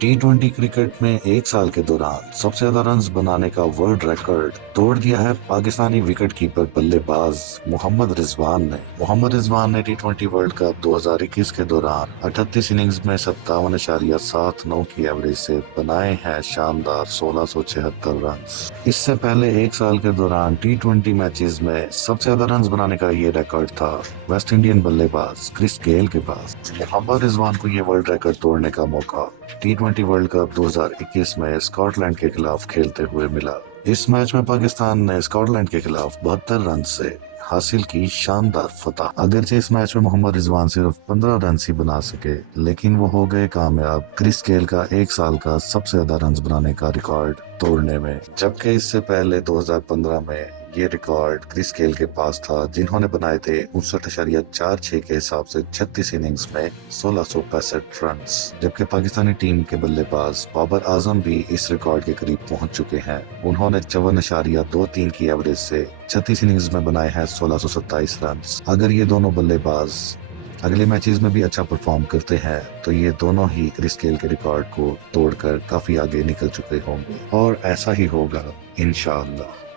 T20 cricket में एक साल के दौरान सबसे ज्यादा रन्स बनाने का वर्ल्ड रिकॉर्ड तोड़ दिया है पाकिस्तानी विकेटकीपर बल्लेबाज मोहम्मद रिजवान ने T20 वर्ल्ड कप 2021 के दौरान 38 इनिंग्स में 57.79 की एवरेज से बनाए हैं शानदार 1676 रन। इससे पहले एक साल के दौरान T20 मैचेस में सबसे ज्यादा रन्स बनाने का ये रिकॉर्ड था वेस्ट इंडियन बल्लेबाज क्रिस गेल के पास। मोहम्मद रिजवान को ये वर्ल्ड रिकॉर्ड तोड़ने का मौका T20 वर्ल्ड कप 2021 में स्कॉटलैंड के खिलाफ खेलते हुए मिला। इस मैच में पाकिस्तान ने स्कॉटलैंड के खिलाफ 72 रन से हासिल की शानदार फतह। अगरचे इस मैच में मोहम्मद रिजवान सिर्फ 15 रन ही बना सके, लेकिन वो हो गए कामयाब क्रिस गेल का एक साल का सबसे ज्यादा रन बनाने का रिकॉर्ड तोड़ने में। जबकि इससे पहले 2015 में ये रिकॉर्ड क्रिस गेल के पास था, जिन्होंने बनाए थे 59.46 के हिसाब से 36 इनिंग्स में 1665 रन। जबकि पाकिस्तानी टीम के बल्लेबाज बाबर आजम भी इस रिकॉर्ड के करीब पहुंच चुके हैं। उन्होंने 54.23 की एवरेज से 36 इनिंग्स में बनाए हैं 1627 रन। अगर ये दोनों बल्लेबाज अगले मैचेस में भी अच्छा परफॉर्म करते हैं तो ये दोनों ही क्रिस गेल के रिकॉर्ड को तोड़कर काफी आगे निकल चुके होंगे, और ऐसा ही होगा इंशाअल्लाह।